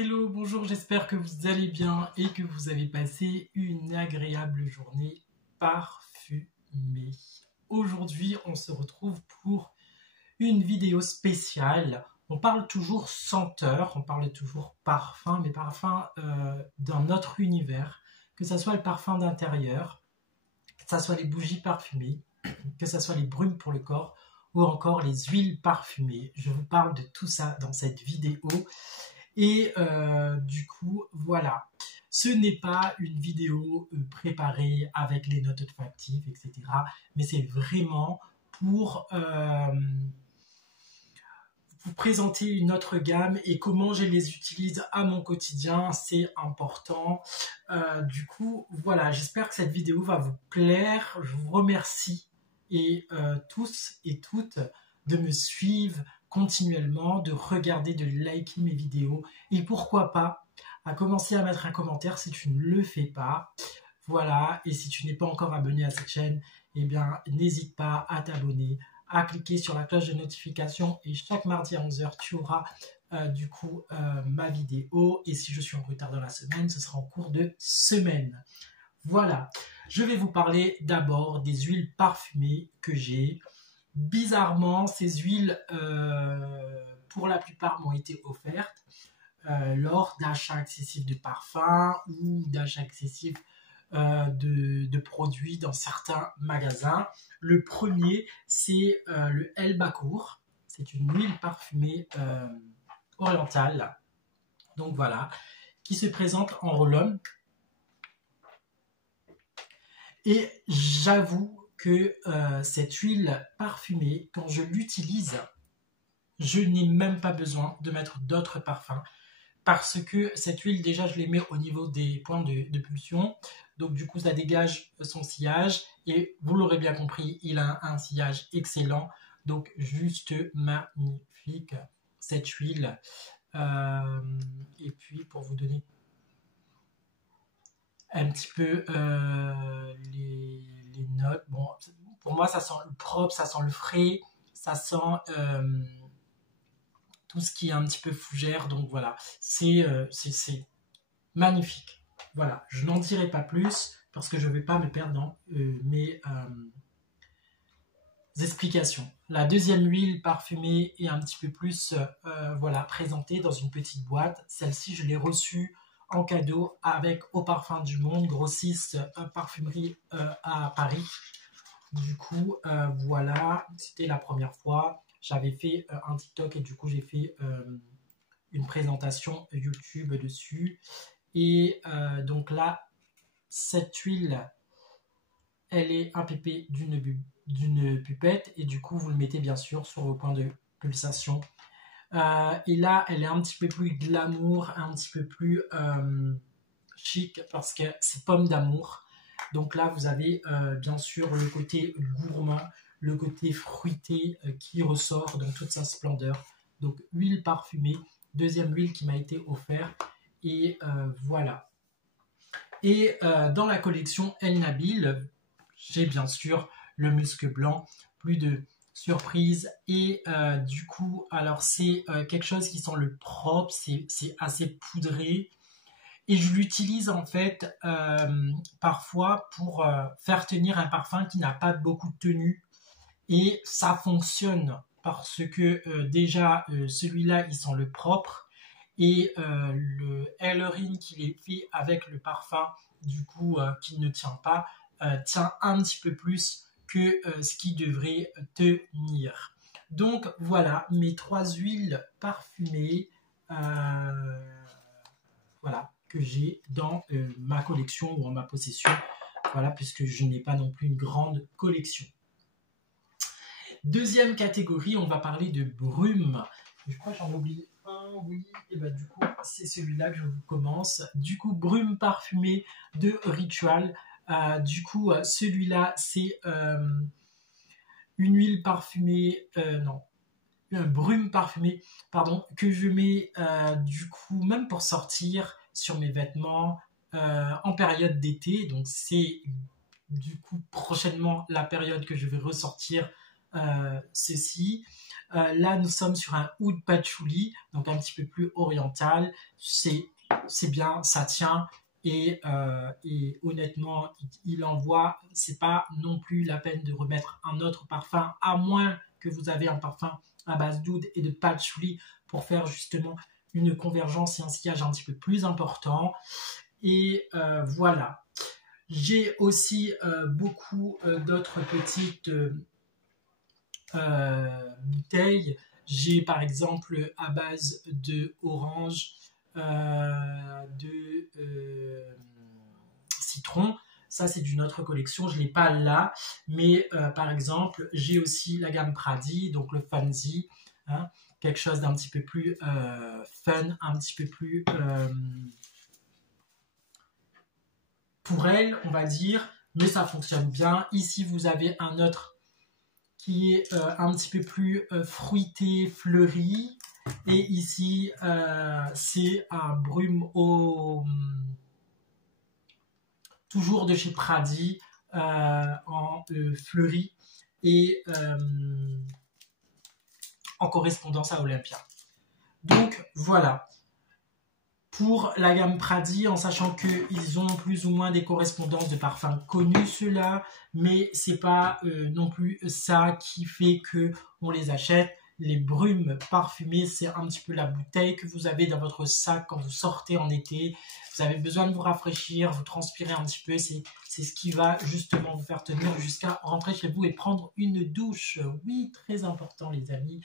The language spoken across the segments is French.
Hello, bonjour, j'espère que vous allez bien et que vous avez passé une agréable journée parfumée. Aujourd'hui, on se retrouve pour une vidéo spéciale. On parle toujours senteur, on parle toujours parfum, mais parfum d'un autre univers, que ce soit le parfum d'intérieur, que ce soit les bougies parfumées, que ce soit les brumes pour le corps ou encore les huiles parfumées. Je vous parle de tout ça dans cette vidéo. Et du coup, voilà. Ce n'est pas une vidéo préparée avec les notes olfactives, etc. Mais c'est vraiment pour vous présenter une autre gamme et comment je les utilise à mon quotidien. C'est important. Du coup, voilà. J'espère que cette vidéo va vous plaire. Je vous remercie et tous et toutes de me suivre continuellement, de regarder, de liker mes vidéos et pourquoi pas à commencer à mettre un commentaire si tu ne le fais pas. Voilà, et si tu n'es pas encore abonné à cette chaîne, eh bien n'hésite pas à t'abonner, à cliquer sur la cloche de notification et chaque mardi à 11 h tu auras ma vidéo. Et si je suis en retard dans la semaine, ce sera en cours de semaine. Voilà, je vais vous parler d'abord des huiles parfumées que j'ai. Bizarrement, ces huiles, pour la plupart, m'ont été offertes lors d'achats excessifs de parfums ou d'achats excessifs de produits dans certains magasins. Le premier, c'est le El Bakour. C'est une huile parfumée orientale. Donc voilà, qui se présente en roll-on. Et j'avoue que cette huile parfumée, quand je l'utilise, je n'ai même pas besoin de mettre d'autres parfums parce que cette huile, déjà, je les mets au niveau des points de pulsion. Donc, du coup, ça dégage son sillage et vous l'aurez bien compris, il a un sillage excellent. Donc, juste magnifique, cette huile. Et puis, pour vous donner un petit peu les notes. Bon, pour moi, ça sent le propre, ça sent le frais, ça sent tout ce qui est un petit peu fougère. Donc voilà, c'est magnifique. Voilà, je n'en dirai pas plus parce que je ne vais pas me perdre dans mes explications. La deuxième huile parfumée est un petit peu plus voilà, présentée dans une petite boîte. Celle-ci, je l'ai reçue en cadeau avec Au Parfum du Monde, grossiste parfumerie à Paris. Du coup, voilà, c'était la première fois. J'avais fait un TikTok et du coup, j'ai fait une présentation YouTube dessus. Et donc là, cette huile, elle est impépée d'une pipette et du coup, vous le mettez bien sûr sur vos points de pulsation. Et là, elle est un petit peu plus glamour, un petit peu plus chic parce que c'est pomme d'amour. Donc là, vous avez bien sûr le côté gourmand, le côté fruité qui ressort dans toute sa splendeur. Donc huile parfumée, deuxième huile qui m'a été offerte. Et voilà. Et dans la collection El Nabil, j'ai bien sûr le musc blanc, plus de surprise. Et du coup, alors c'est quelque chose qui sent le propre, c'est assez poudré. Et je l'utilise en fait parfois pour faire tenir un parfum qui n'a pas beaucoup de tenue. Et ça fonctionne parce que déjà celui-là il sent le propre et le Ellerin qu'il est fait avec le parfum du coup qui ne tient pas tient un petit peu plus que ce qui devrait tenir. Donc voilà mes trois huiles parfumées. Voilà, que j'ai dans ma collection ou en ma possession. Voilà, puisque je n'ai pas non plus une grande collection. Deuxième catégorie, on va parler de brume. Je crois que j'en oublie un, oui. Et ben du coup, c'est celui-là que je vous commence. Du coup, brume parfumée de Ritual. Du coup, celui-là, c'est une huile parfumée, non, brume parfumée, pardon, que je mets du coup même pour sortir sur mes vêtements en période d'été. Donc c'est du coup prochainement la période que je vais ressortir ceci. Là, nous sommes sur un oud patchouli, donc un petit peu plus oriental. C'est bien, ça tient. Et honnêtement, il envoie. C'est pas non plus la peine de remettre un autre parfum, à moins que vous avez un parfum à base d'oud et de patchouli pour faire justement une convergence et un sillage un petit peu plus important. Et voilà. J'ai aussi beaucoup d'autres petites bouteilles. J'ai par exemple à base de orange, de citron. Ça, c'est d'une autre collection. Je ne l'ai pas là. Mais par exemple, j'ai aussi la gamme Pradi, donc le Fancy. Hein, quelque chose d'un petit peu plus fun, un petit peu plus pour elle, on va dire. Mais ça fonctionne bien. Ici, vous avez un autre qui est un petit peu plus fruité, fleuri. Et ici, c'est un brume au... toujours de chez Pradi, en fleuri et en correspondance à Olympia. Donc, voilà. Pour la gamme Pradi, en sachant qu'ils ont plus ou moins des correspondances de parfums connus, ceux-là, mais c'est pas non plus ça qui fait qu'on les achète. Les brumes parfumées, c'est un petit peu la bouteille que vous avez dans votre sac quand vous sortez en été. Vous avez besoin de vous rafraîchir, vous transpirer un petit peu. C'est ce qui va justement vous faire tenir jusqu'à rentrer chez vous et prendre une douche. Oui, très important les amis.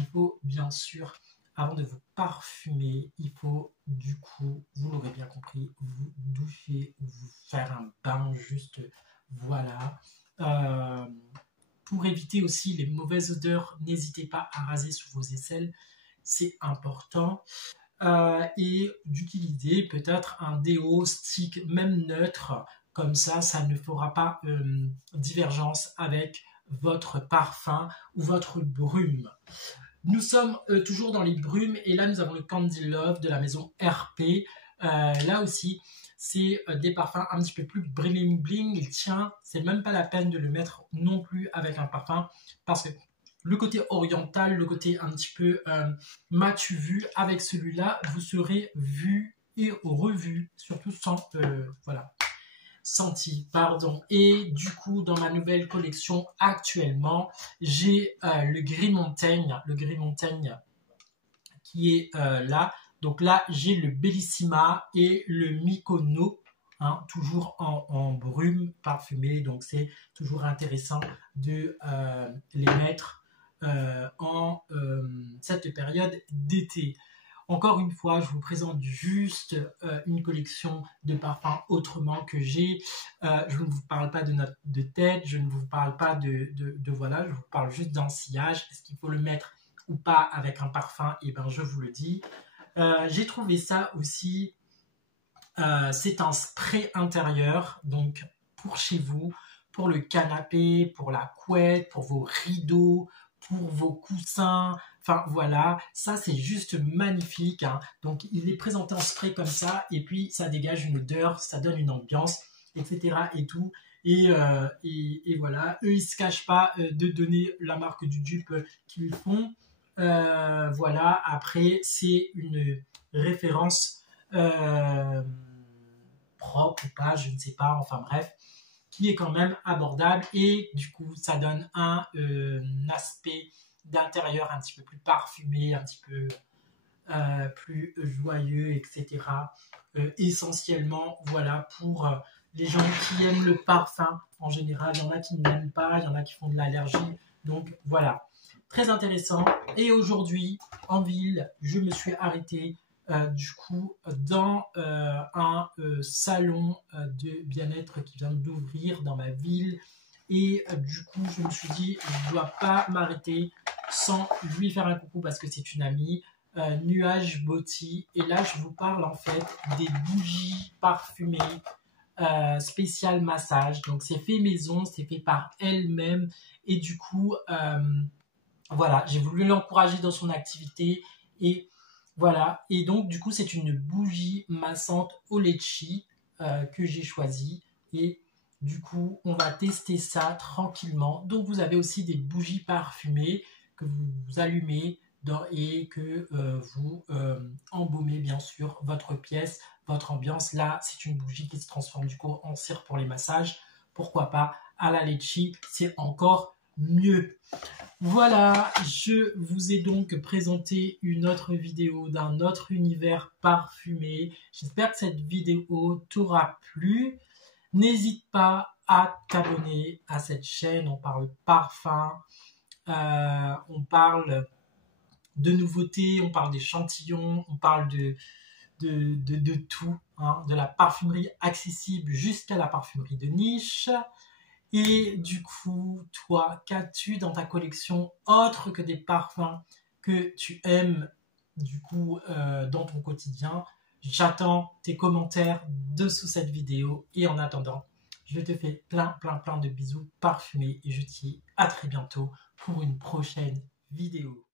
Il faut bien sûr... Avant de vous parfumer, il faut du coup, vous l'aurez bien compris, vous doucher ou vous faire un bain juste, voilà. Pour éviter aussi les mauvaises odeurs, n'hésitez pas à raser sous vos aisselles, c'est important. Et d'utiliser peut-être un déo stick, même neutre, comme ça ne fera pas divergence avec votre parfum ou votre brume. Nous sommes toujours dans les brumes et là nous avons le Candy Love de la maison RP. Là aussi, c'est des parfums un petit peu plus bling bling. Il tient, c'est même pas la peine de le mettre non plus avec un parfum parce que le côté oriental, le côté un petit peu m'as-tu vu, avec celui-là, vous serez vu et revu, surtout sans, voilà. Senti, pardon. Et du coup, dans ma nouvelle collection actuellement, j'ai le Gris Montaigne qui est là. Donc là, j'ai le Bellissima et le Mykonos, hein, toujours en brume parfumée. Donc c'est toujours intéressant de les mettre en cette période d'été. Encore une fois, je vous présente juste une collection de parfums autrement que j'ai. Je ne vous parle pas de notes de tête, je ne vous parle pas de voilà, je vous parle juste d'un sillage. Est-ce qu'il faut le mettre ou pas avec un parfum? Eh bien, je vous le dis. J'ai trouvé ça aussi, c'est un spray intérieur, donc pour chez vous, pour le canapé, pour la couette, pour vos rideaux, pour vos coussins. Enfin voilà, ça c'est juste magnifique. Hein. Donc il est présenté en spray comme ça et puis ça dégage une odeur, ça donne une ambiance, etc. et tout. Et voilà, eux ils se cachent pas de donner la marque du dupe qu'ils font. Voilà, après c'est une référence propre ou pas, je ne sais pas, enfin bref, qui est quand même abordable et du coup ça donne un aspect d'intérieur un petit peu plus parfumé, un petit peu plus joyeux, etc. Essentiellement, voilà, pour les gens qui aiment le parfum en général, il y en a qui n'aiment pas, il y en a qui font de l'allergie, donc voilà, très intéressant. Et aujourd'hui, en ville, je me suis arrêté du coup dans un salon de bien-être qui vient d'ouvrir dans ma ville et du coup je me suis dit je ne dois pas m'arrêter sans lui faire un coucou parce que c'est une amie. Nuage Beauty et là je vous parle en fait des bougies parfumées spécial massage, donc c'est fait maison, c'est fait par elle-même et du coup voilà, j'ai voulu l'encourager dans son activité et voilà, et donc du coup c'est une bougie massante au litchi que j'ai choisie et du coup on va tester ça tranquillement. Donc vous avez aussi des bougies parfumées que vous allumez et que vous embaumez bien sûr votre pièce, votre ambiance. Là, c'est une bougie qui se transforme du coup en cire pour les massages. Pourquoi pas à la litchi, c'est encore mieux. Voilà, je vous ai donc présenté une autre vidéo d'un autre univers parfumé. J'espère que cette vidéo t'aura plu. N'hésite pas à t'abonner à cette chaîne. On parle parfum, on parle de nouveautés, on parle d'échantillons, on parle de tout, hein, de la parfumerie accessible jusqu'à la parfumerie de niche. Et du coup, toi, qu'as-tu dans ta collection autre que des parfums que tu aimes du coup dans ton quotidien? J'attends tes commentaires dessous cette vidéo et en attendant, je te fais plein de bisous parfumés et je te dis à très bientôt pour une prochaine vidéo.